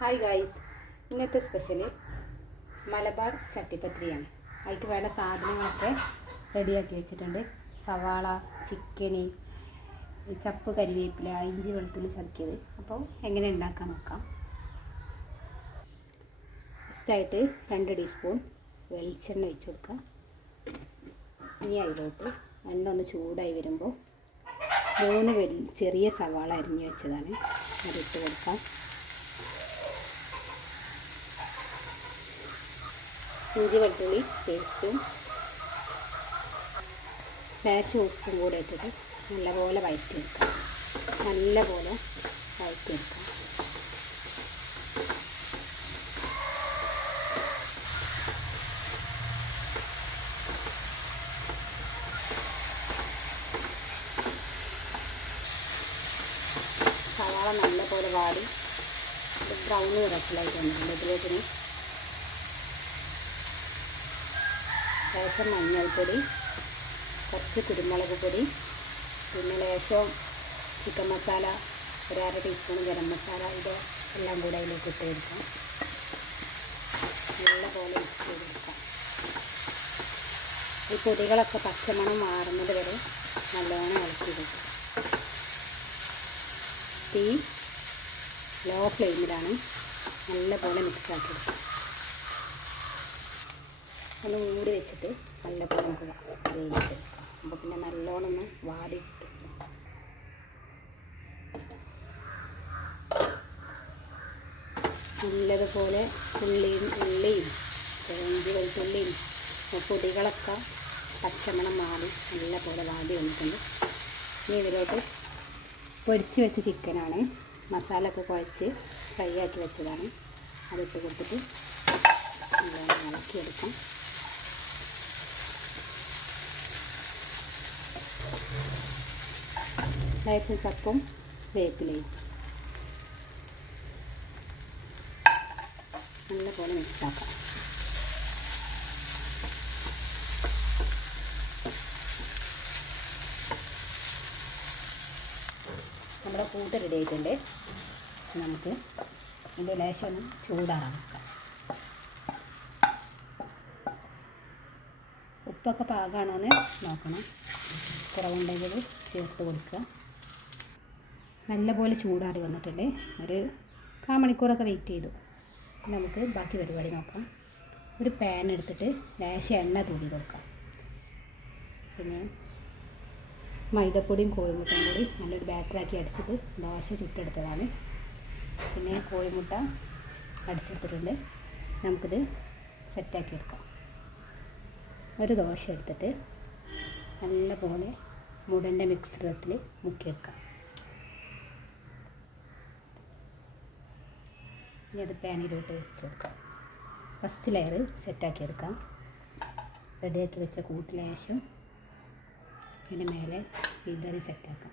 Hi guys, ഇന്നത്തെ special Malabar ചട്ടിപ്പത്തിരിയാണ്. അതിക്ക് വേണ്ട സാധനങ്ങളൊക്കെ റെഡിയാക്കി വെച്ചിട്ടുണ്ട്. സവാള, ചിക്കന്, ചപ്പ്, കരിവേപ്പില, ഇഞ്ചി, വെളുത്തുള്ളി ചതക്കിയത്. അപ്പോൾ എങ്ങനെ ഉണ്ടാക്കാൻ നോക്കാം. ഫസ്റ്റായിട്ട് 2 ടീസ്പൂൺ വെളിച്ചെണ്ണ ഒഴിച്ച് കൊടുക്കുക. ഇനി അതിലോട്ട് എണ്ണ ഒന്ന് ചൂടായി വരുമ്പോൾ 3 ചെറിയ സവാള അരിഞ്ഞ് വെച്ചതാണ് അതിട്ട് കൊടുക്കാം. ഇഞ്ചി വെളുത്തുള്ളി പേസ്റ്റും ലേശം ഉപ്പും കൂടെ ഇട്ടിട്ട് നല്ലപോലെ വഴറ്റിയെടുക്കാം. നല്ലപോലെ വഴറ്റിയെടുക്കാം. സവാള നല്ലപോലെ വാടി ബ്രൗൺ നിറത്തിലായിട്ട് വന്നിട്ടുണ്ട്. ഇതിലേക്ക് ലേശം മഞ്ഞൾപ്പൊടി, കുറച്ച് കുരുമുളക് പൊടി, പിന്നെ ലേശം ചിക്കൻ മസാല, 1/2 ടീസ്പൂൺ ഗരം മസാല, ഇത് എല്ലാം കൂടെ അതിലേക്ക് ഇട്ട് കൊടുക്കാം. നല്ലപോലെ മിക്സ് ചെയ്തെടുക്കാം. ഈ പൊടികളൊക്കെ പച്ചമണം മാറുന്നത് വരെ നല്ലോണം ഇളക്കി കൊടുക്കാം. തീ ലോ ഫ്ലെയിമിലാണ് നല്ലപോലെ മിക്സാക്കി എടുക്കുക. ഒന്ന് മൂടി വെച്ചിട്ട് നല്ലപോലെ നമുക്ക് വേവിച്ചെടുക്കാം. അപ്പോൾ പിന്നെ നല്ലോണം ഒന്ന് വാടി കിട്ടും. നല്ലതുപോലെ ഉള്ളിയും ഇഞ്ചി വെളുത്തുള്ളിയും പൊടികളൊക്കെ പച്ചമണം മാറി നല്ലപോലെ വാടി വന്നിട്ടുണ്ട്. ഇനി ഇതിലോട്ട് പൊരിച്ച് വെച്ച ചിക്കനാണ്. മസാല ഒക്കെ കുഴച്ച് ഫ്രൈ ആക്കി വെച്ചതാണ്. അതിട്ട് കൊടുത്തിട്ട് നല്ലോണം ഇളക്കിയെടുക്കാം. ലേശം ചപ്പും വേപ്പിലയും നല്ലപോലെ മിക്സാക്കാം. നമ്മുടെ കൂട്ട് റെഡി ആയിട്ടുണ്ട്. നമുക്ക് ഇതിൻ്റെ ലേശം ഒന്ന് ചൂടാറാൻ വെക്കാം. ഉപ്പൊക്കെ പാകമാണോ എന്ന് നോക്കണം. കുറവുണ്ടെങ്കിൽ ചേർത്ത് കൊടുക്കുക. നല്ലപോലെ ചൂടാറി വന്നിട്ടുണ്ട്. ഒരു 1/4 മണിക്കൂറൊക്കെ വെയിറ്റ് ചെയ്തു. നമുക്ക് ബാക്കി പരിപാടി നോക്കാം. ഒരു പാൻ എടുത്തിട്ട് ലേശം എണ്ണ തൂടി കൊടുക്കാം. പിന്നെ മൈദപ്പൊടിയും കോഴിമുട്ടയും കൂടി നല്ലൊരു ബാറ്ററാക്കി അടിച്ചിട്ട് ദോശ ചുട്ടെടുത്തതാണ്. പിന്നെ കോഴിമുട്ട അടിച്ചെടുത്തിട്ടുണ്ട്. നമുക്കിത് സെറ്റാക്കി എടുക്കാം. ഒരു ദോശ എടുത്തിട്ട് നല്ലപോലെ മുടൻ്റെ മിക്സറത്തിൽ മുക്കിയെടുക്കാം. ഇനി അത് പാനിലോട്ട് വെച്ച് കൊടുക്കാം. ഫസ്റ്റ് ലെയർ സെറ്റാക്കി എടുക്കാം. റെഡിയാക്കി വെച്ച കൂട്ട് ലേശം പിന്നെ മേലെ വിതറി സെറ്റാക്കാം.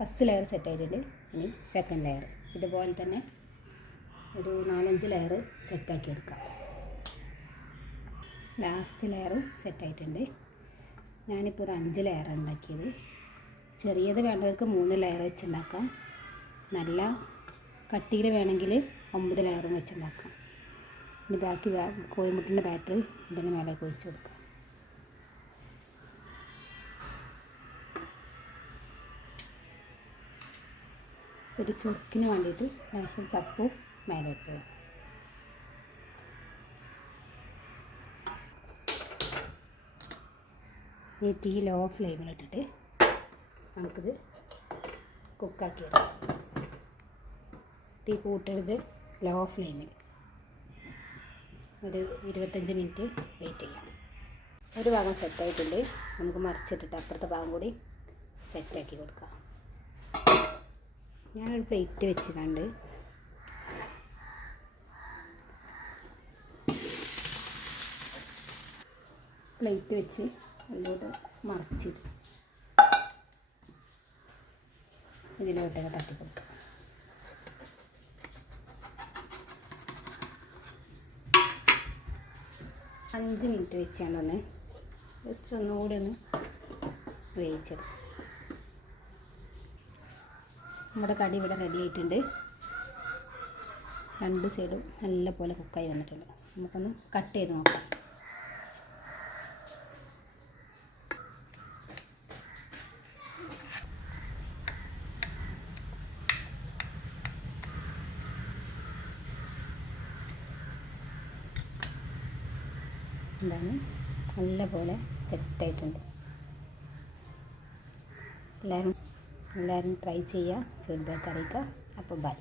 ഫസ്റ്റ് ലെയർ സെറ്റായിട്ടുണ്ട്. ഇനി സെക്കൻഡ് ലെയർ ഇതുപോലെ തന്നെ ഒരു 4-5 ലെയർ സെറ്റാക്കി എടുക്കാം. ലാസ്റ്റ് ലെയറും സെറ്റായിട്ടുണ്ട്. ഞാനിപ്പോൾ ഒരു 5 ലെയർ ഉണ്ടാക്കിയത്. ചെറിയത് വേണ്ടവർക്ക് 3 ലെയർ വെച്ചുണ്ടാക്കാം. നല്ല കട്ടിയിൽ വേണമെങ്കിൽ 9 ലെയറും വെച്ചുണ്ടാക്കാം. ഇനി ബാക്കി കോഴിമുട്ടിൻ്റെ ബാറ്ററി ഇതിന് മേലെ ഒഴിച്ച് കൊടുക്കാം. ഒരു ചുക്കിന് വേണ്ടിയിട്ട് ലേശം ചപ്പും മേലെ ഇട്ട് കൊടുക്കും. ഈ തീ ലോ ഫ്ലെയിമിലിട്ടിട്ട് നമുക്കിത് കുക്കാക്കി എടുക്കാം. തീ കൂട്ടരുത്, ലോ ഫ്ലെയിമിൽ ഒരു 25 മിനിറ്റ് വെയിറ്റ് ചെയ്യാം. ഒരു ഭാഗം സെറ്റായിട്ടുണ്ട്. നമുക്ക് മറിച്ചിട്ടിട്ട് അപ്പുറത്തെ ഭാഗം കൂടി സെറ്റാക്കി കൊടുക്കാം. ഞാനൊരു പ്ലേറ്റ് വെച്ചിട്ടുണ്ട്. പ്ലേറ്റ് വെച്ച് അതിലോട്ട് മറിച്ച് ഇതിലോട്ടൊക്കെ തട്ടി കൊടുക്കാം. 5 മിനിറ്റ് വെച്ചാണ്ടൊന്ന് ജസ്റ്റ് ഒന്നുകൂടി ഒന്ന് വേവിച്ചെടുക്കും. നമ്മുടെ കടി ഇവിടെ റെഡി ആയിട്ടുണ്ട്. 2 സൈഡും നല്ല പോലെ കുക്കായി വന്നിട്ടുണ്ട്. നമുക്കൊന്ന് കട്ട് ചെയ്ത് നോക്കാം. എന്താണ് നല്ല പോലെ സെറ്റായിട്ടുണ്ട്. എല്ലാവരും ട്രൈ ചെയ്യുക, ഫീഡ്ബാക്ക് അറിയിക്കുക. അപ്പോൾ ബൈ.